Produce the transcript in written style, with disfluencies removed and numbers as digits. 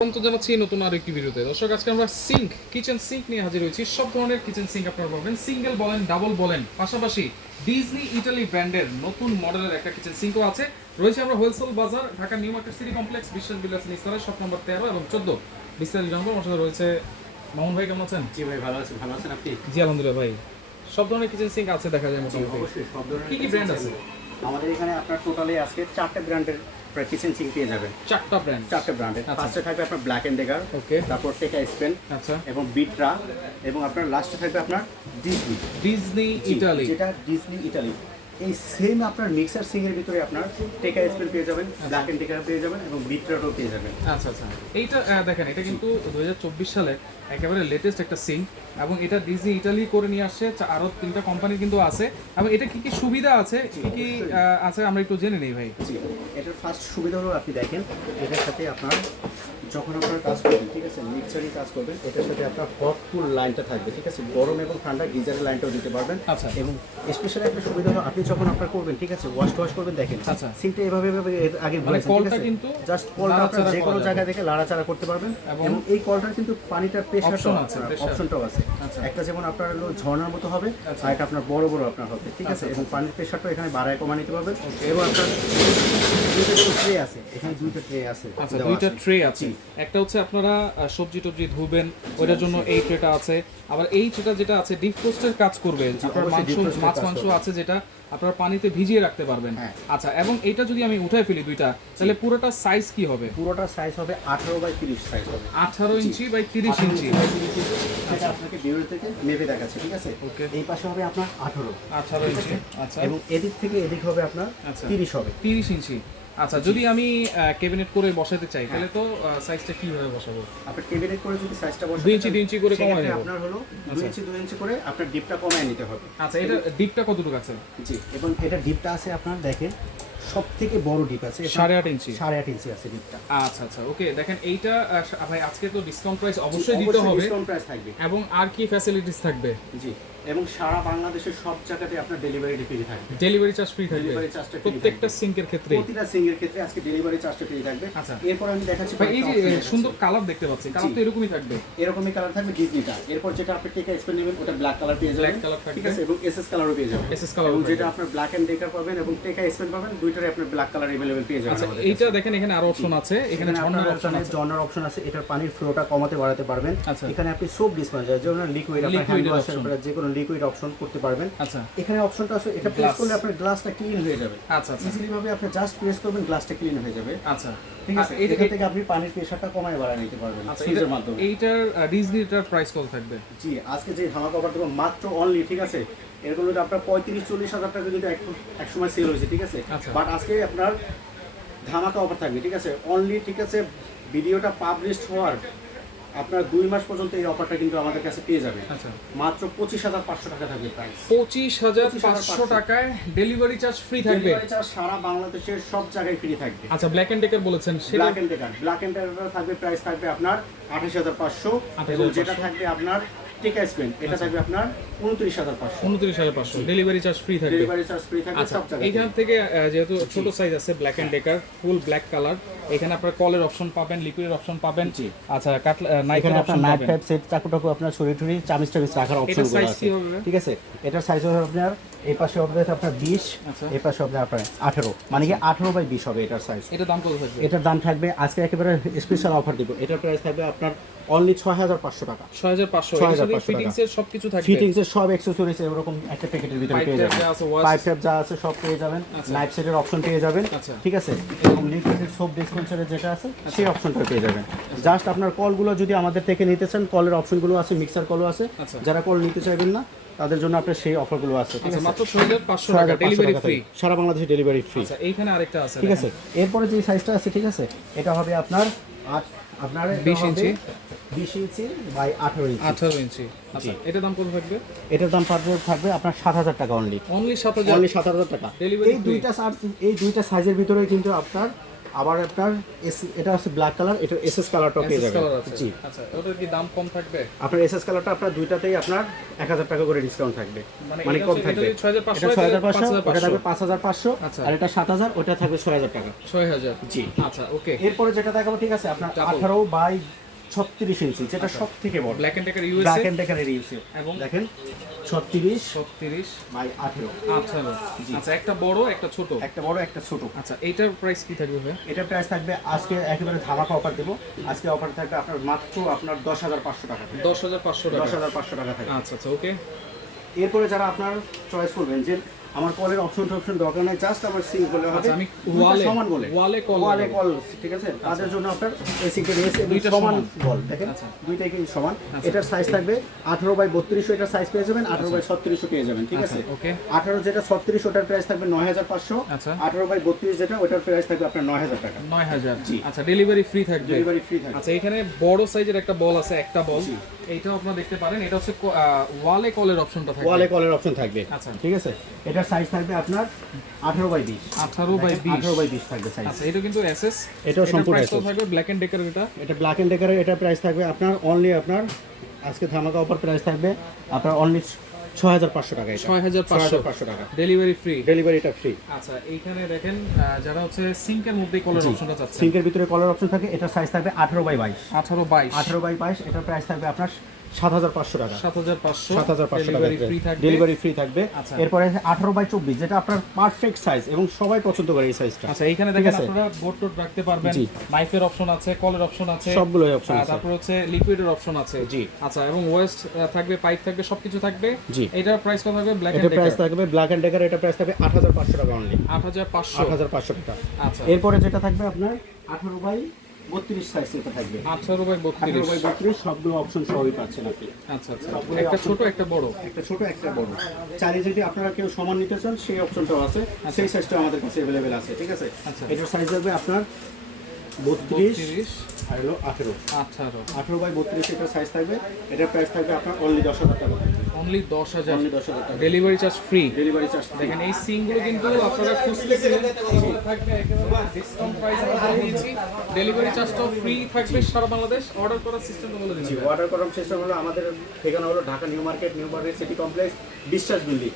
তো জানাচ্ছি নতুন আরেকটি ভিডিওতে। দর্শক, আজকে আমরা সিঙ্ক কিচেন সিঙ্ক নিয়ে হাজির হয়েছি। সব ধরনের কিচেন সিঙ্ক আপনারা পাবেন, সিঙ্গেল বলেন ডাবল বলেন, পাশাপাশি ডিজনি ইটালি ব্র্যান্ডের নতুন মডেলের একটা কিচেন সিঙ্কও আছে। রয়েছে আমরা হোলসেল বাজার, Dhaka new market city complex, বিশ্বাস বিলাস নিস্তারা, শপ নম্বর 13 এবং 14। বিস্তারিত জানবো। আমার সাথে রয়েছে মামুন ভাই। কেমন আছেন? জি ভাই, ভালো আছেন। ভালো আছেন আপনি? জি আলহামদুলিল্লাহ ভাই। সব ধরনের কিচেন সিঙ্ক আছে দেখা যায় মোটামুটি। অবশ্যই সব ধরনের কি কি ব্র্যান্ড আছে আমাদের এখানে? আপনার টোটালি আজকে 4টা ব্র্যান্ডের কিচেন সিঙ্ক পেয়ে যাবেন। 4টা ব্র্যান্ড? 4টা ব্র্যান্ডের। ফার্স্টে থাকবে আপনার ব্ল্যাক এন্ড ডেগার, ওকে, তারপর টেকা স্পেন, আচ্ছা, এবং বিট্রা, এবং আপনার লাস্টে থাকবে আপনার ডিজনি ইটালি, যেটা ডিজনি ইটালি। এই সেম আপনার মিক্সার সিঙ্কের ভিতরে আপনার টেকা স্পেন পেয়ে যাবেন, ব্ল্যাক এন্ড ডেগার পেয়ে যাবেন, এবং বিট্রাটাও পেয়ে যাবেন। আচ্ছা আচ্ছা। এইটা দেখেন, এটা কিন্তু 2024 সালে একেবারে লেটেস্ট একটা সিঙ্ক, এবং এটা ডিজনি ইটালি করে নিয়ে আসছে। আরো 3টা কোম্পানি কিন্তু আছে, এবং এটা কি কি সুবিধা আছে, কি কি আছে আমরা একটু জেনে নেই ভাই। জি, এটার ফার্স্ট সুবিধা হলো আপনি দেখেন, এটার সাথে আপনার যখন আপনার কাজ করবেন, ঠিক আছে, মিক্সারে কাজ করবেন, এটার সাথে আপনার হট কুল লাইনটা থাকবে, ঠিক আছে, গরম এবং ঠান্ডা গিজারের লাইনটাও দিতে পারবেন। আচ্ছা। এবং স্পেশালি একটা সুবিধা হলো আপনি যখন আপনার করবেন, ঠিক আছে, ওয়াশ করবেন, দেখেন আচ্ছা, সিঙ্কটা এভাবে আগে মানে কলটা কিন্তু জাস্ট কলটা আপনার যে কোনো জায়গা থেকে লাড়াচাড়া করতে পারবেন। এবং এই কলটার কিন্তু পানিটার প্রেশারটাও আছে, অপশনটাও আছে। একটা যেমন আপনার হলো ঝর্ণার মতো হবে, আর একটা আপনার বড় বড় আপনার হবে, ঠিক আছে, এবং পানির প্রেশারটাও এখানে বাড়ায় কমা নিতে পারবেন। এবং আপনার ট্রে আছে, এখানে দুইটা ট্রে আছে। আচ্ছা, দুইটা ট্রে আছে। একটা হচ্ছে আপনারা সবজি টবজি ধুবেন, ওইটার জন্য এই ট্রেটা আছে। আবার এই ট্রেটা যেটা আছে ডিফ্রোস্টের কাজ করবে, আপনার মাছ মাংস আছে যেটা আপনারা পানিতে ভিজিয়ে রাখতে পারবেন। আচ্ছা, এবং এটা যদি আমি উঠাই ফেলি দুইটা, তাহলে পুরোটা সাইজ কি হবে? পুরোটা সাইজ হবে 18x30 সাইজ হবে। 18 ইঞ্চি বাই 30 ইঞ্চি। এটা আপনাকে ভিডিও থেকে মেপে দেখাচ্ছে, ঠিক আছে। ওকে, এই পাশে হবে আপনার 18 ইঞ্চি। আচ্ছা, এবং এদিক থেকে এদিক হবে আপনার 30 হবে। 30 ইঞ্চি। আচ্ছা, যদি আমি ক্যাবিনেট করে বসাতে চাই, তাহলে তো সাইজটা কিভাবে বসাবো? আপনি ক্যাবিনেট করে যদি সাইজটা বসাতে 2 ইঞ্চি 2 ইঞ্চি করে কমায় নেব। আপনার হলো 2 ইঞ্চি 2 ইঞ্চি করে আপনার ডিপটা কমায় নিতে হবে। আচ্ছা, এটা ডিপটা কতটুকু আছে? জি, এবং এটা ডিপটা আছে আপনার দেখেন সবথেকে বড় ডিপ আছে 8.5 ইঞ্চি। 8.5 ইঞ্চি আছে ডিপটা। আচ্ছা আচ্ছা, ওকে। দেখেন এইটা ভাই, আজকে তো ডিসকাউন্ট প্রাইস অবশ্যই দিতে হবে, ডিসকাউন্ট প্রাইস থাকবে। এবং আর কি ফ্যাসিলিটিস থাকবে? জি, এবং সারা বাংলাদেশের সব জায়গাতে আপনার ডেলিভারি ফ্রি থাকবে। ডেলিভারি চার্জ ফ্রি থাকবে ডেলিভারি চার্জটা প্রত্যেকটা সিঙ্কের ক্ষেত্রে? প্রতিটা সিঙ্কের ক্ষেত্রে আজকে ডেলিভারি চার্জটা ফ্রি থাকবে। আচ্ছা, এরপর আমি দেখাচ্ছি ভাই, এই যে সুন্দর কালার দেখতে পাচ্ছি, কালার তো এরকমই থাকবে? এরকমই কালার থাকবে ডিজনিটা। এরপর যেটা আপনি টেকা স্পেন নেবেন ওটা ব্ল্যাক কালার পেয়ে যাবেন, ঠিক আছে, এবং এসএস কালারও পেয়ে যাবেন। এসএস কালার, এবং যেটা আপনার ব্ল্যাক এন্ড ডেকার পাবেন এবং টেকা স্পেন পাবেন, দুইটারই আপনার ব্ল্যাক কালার अवेलेबल পেয়ে যাবেন। আচ্ছা, এইটা দেখেন এখানে আরো অপশন আছে, এখানে ঝর্ণার অপশন আছে, ঝর্ণার অপশন আছে। এটার পানির ফ্লোটা কমাতে বাড়াতে পারবেন। আচ্ছা, এখানে আপনি সোপ ডিসপেন্সার যেমন লিকুইড, আপনার হ্যান্ড ওয়াশের উপরে যে কোনো লিকুইড অপশন করতে পারবেন। আচ্ছা, এখানে অপশনটা আছে, এটা প্রেস করলে আপনার গ্লাসটা ক্লিন হয়ে যাবে। আচ্ছা আচ্ছা, ইজিলি ভাবে আপনি জাস্ট প্রেস করবেন, গ্লাসটা ক্লিন হয়ে যাবে। আচ্ছা, ঠিক আছে, এখান থেকে আপনি পানির প্রেসারটা কমায় বাড়ায় নিতে পারবেন সুইচের মাধ্যমে। এইটার ডিজনিটার প্রাইস কত থাকবে? জি, আজকে যে ধামাকা অফার দেবো মাত্র অনলি, ঠিক আছে, এরকম যদি আপনার 35-40 হাজার টাকা যদি এক সময় সেল হয়েছে, ঠিক আছে, বাট আজকে আপনার ধামাকা অফার থাকবে, ঠিক আছে, অনলি, ঠিক আছে, ভিডিওটা পাবলিশ হওয়ার আপনার 2 মাস পর্যন্ত এই অফারটা কিন্তু আমাদের কাছে পেয়ে যাবে। আচ্ছা, মাত্র 25,500 টাকা থাকবে প্রাইস। 25,500 টাকায় ডেলিভারি চার্জ ফ্রি থাকবে। ডেলিভারি চার্জ সারা বাংলাদেশের সব জায়গায় ফ্রি থাকবে। আচ্ছা, ব্ল্যাক এন্ড ডেকার বলেছেন, ব্ল্যাক এন্ড ডেকার থাকবে, প্রাইস থাকবে আপনার 28,500, এবং যেটা থাকবে আপনার টেকা স্পেন এটা থাকবে আপনার 29,500। 29,500 ডেলিভারি চার্জ ফ্রি থাকবে। ডেলিভারি চার্জ ফ্রি থাকবে সব জায়গায়। এইখান থেকে যেহেতু ছোট সাইজ আছে Black and Decker full black colour, এখানে আপনার কলের অপশন পাবেন, লিকুইডের অপশন পাবেন। আচ্ছা, নাইফের অপশন পাবেন, নাইফ সেট চাকুটাকু আপনার ছুরি চামিচ রাখার অপশন আছে, ঠিক আছে। এটার সাইজ হবে আপনার এই পাশে হবে আপনার 20, এই পাশে হবে আপনার 18, মানে কি 18/20 হবে এটার সাইজ। এটার দাম কত থাকবে? এটার দাম থাকবে আজকে একেবারে স্পেশাল অফার দিব, এটার প্রাইস থাকবে আপনার অনলি 6,500 টাকা। 6,500 ফিটিংস এর সবকিছু থাকবে, ফিটিংস এর সব অ্যাকসেসরিজ এরকম একটা প্যাকেটের ভিতরে পেয়ে যাবেন। পাইপ ট্যাপ যা আছে সব পেয়ে যাবেন, লাইফ সেটের অপশন পেয়ে যাবেন, ঠিক আছে, এবং লিকুইডের সোপ ডিসপেন্সারের যেটা আছে সেই অপশনটা পেয়ে যাবেন। জাস্ট আপনার কলগুলো যদি আমাদের থেকে নিতে চান, কলের অপশনগুলো আছে, মিক্সার কলও আছে, যারা কল নিতে চাইবেন না তাদের জন্য আপনার সেই অফারগুলো আছে, ঠিক আছে। মাত্র 6,500 টাকা ডেলিভারি ফ্রি, সারা বাংলাদেশে ডেলিভারি ফ্রি। আচ্ছা, এইখানে আরেকটা আছে, ঠিক আছে। এরপরে যে সাইজটা আছে, ঠিক আছে, এটা হবে আপনার 20 ইঞ্চি বাই 18 ইঞ্চি। আচ্ছা, এটার দাম কত থাকবে? এটার দাম থাকবে আপনার 7,000 টাকা অনলি। অনলি 7,000 টাকা। ডেলিভারি এই দুইটা সাইজের ভিতরে কিন্তু আপনার আবার আপনার এটা হচ্ছে ব্ল্যাক কালার, এটা এসএস কালারটাও পেয়ে যাবেন। জি আচ্ছা, ওটার কি দাম কম থাকবে? আপনার এসএস কালারটা আপনার দুইটাতেই আপনার 1000 টাকা করে ডিসকাউন্ট থাকবে, মানে কম থাকবে। এটা 6500, ওটা থাকবে 5500, আর এটা 7000, ওটা থাকবে 6000 টাকা। 6000। জি আচ্ছা, ওকে। এরপরে যেটা দেখাবো, ঠিক আছে, আপনার 18 বাই 36 ইঞ্চি, যেটা সব থেকে বড়, Black and Decker USA, Black and Decker USA, এবং দেখেন 36 36 বাই 18। আচ্ছা, একটা বড় একটা ছোট। একটা বড় একটা ছোট। আচ্ছা, এইটার প্রাইস কি থাকবে ভাই? এটা প্রাইস থাকবে আজকে একেবারে ধামাকা অফার দেবো। আজকে অফার থাকবে আপনার মাত্র আপনার 10500 টাকা, 10500 টাকা। 10500 টাকা থাকবে। আচ্ছা, ওকে। এরপরে যারা আপনার চয়েস করবেন যে আমার কলের অপশন দরকার নাই, জাস্ট আমার সিঙ্ক বলে হবে, আমি সমান বলে ওয়ালে কল, ঠিক আছে, তাদের জন্য আপনার এই সিঙ্কের এসে দুইটা সমান বল, দেখেন দুইটাই কিন্তু সমান। এটার সাইজ থাকবে 18 বাই 32, এটার সাইজ পেয়ে যাবেন, 18 বাই 36 পেয়ে যাবেন, ঠিক আছে। ওকে। 18 যেটা 36, ওটার প্রাইস থাকবে 9500। আচ্ছা। 18 বাই 32 যেটা, ওটার প্রাইস থাকবে আপনার 9000 টাকা। 9000। জি। আচ্ছা, ডেলিভারি ফ্রি থাকবে? ডেলিভারি ফ্রি থাকবে। আচ্ছা, এখানে বড় সাইজের একটা বল আছে, একটা বল, এইটাও আপনারা দেখতে পারেন। এটা হচ্ছে ওয়ালে কলের অপশনটা থাকবে, ওয়ালে কলের অপশন থাকবে। আচ্ছা, ঠিক আছে। এটার সাইজ থাকবে আপনার 18 বাই 20। 18 বাই 20। 18 বাই 20 থাকবে সাইজ। আচ্ছা, এটা কিন্তু এসএস, এটাও সম্পূর্ণ প্রাইস এসএস থাকবে ব্ল্যাক এন্ড ডেকার। এটা ব্ল্যাক এন্ড ডেকারের, এটা প্রাইস থাকবে আপনার অনলি আপনার আজকে ধামাকা অফার প্রাইস থাকবে আপনার অনলি 6500 টাকা। এটা 6500 টাকা, ডেলিভারি ফ্রি। ডেলিভারিটা ফ্রি। আচ্ছা, এইখানে দেখেন যারা হচ্ছে সিঙ্কের মধ্যে কলার অপশনটা চাচ্ছে, সিঙ্কের ভিতরে কলার অপশন থাকে, এটা সাইজ থাকবে 18 বাই 22। 18 22। 18 বাই 22, এটার প্রাইস থাকবে আপনার 7500 টাকা। 7500 টাকা ফ্রি থাকবে, ডেলিভারি ফ্রি থাকবে। আচ্ছা। এরপরে 18 বাই 24, যেটা আপনার পারফেক্ট সাইজ এবং সবাই পছন্দ করে এই সাইজটা। আচ্ছা, এইখানে দেখেন আপনারা বোর্ড টোড রাখতে পারবেন, নাইফের অপশন আছে, কলের অপশন আছে, সবগুলোই অপশন আছে। তারপর হচ্ছে লিকুইডের অপশন আছে। জি। আচ্ছা, এবং ওয়েস্ট থাকবে, পাইপ থাকবে, সবকিছু থাকবে। জি। এটার প্রাইস কত থাকবে? ব্ল্যাক এন্ড এটা ডেকার প্রাইস থাকবে ব্ল্যাক এন্ড ডেকার, এটা প্রাইস থাকবে 8500 টাকা অনলি। 8500। 8500 টাকা। আচ্ছা, এরপরে যেটা থাকবে আপনার 18 বাই 32 সাইজ, এটা থাকবে 18 বাই 32। 18 বাই 32, সবগুলো অপশন সবই পাচ্ছেন আপনি। আচ্ছা, একটা ছোট একটা বড়, একটা ছোট একটা বড়, চাইলে যদি আপনারা কেউ সমান নিতে চান সেই অপশনটাও আছে, সেই সাইজটা আমাদের কাছে अवेलेबल আছে, ঠিক আছে। আচ্ছা। এটার সাইজ হবে আপনার 32 আর হলো 18। 18 বাই 32 এটার সাইজ থাকবে, এটার প্রাইস থাকবে আপনার অনলি 10000 টাকা। অনলি 10000। অনলি 10000 টাকা, delivery charge free. Delivery charge. দেখেন এই সিমগুলো কিন্তু আপনারা খুঁজতেছিলেন, এগুলো থাকবে একেবারে ডিসকাউন্ট প্রাইসে আমরা দিয়েছি। ডেলিভারি চার্জটাও ফ্রি থাকবে সারা বাংলাদেশ। অর্ডার করার সিস্টেমটা বলে দিন। অর্ডার করার সিস্টেম হলো, আমাদের ঠিকানা হলো Dhaka new market city complex, বিশ্বাস বিল্ডিং।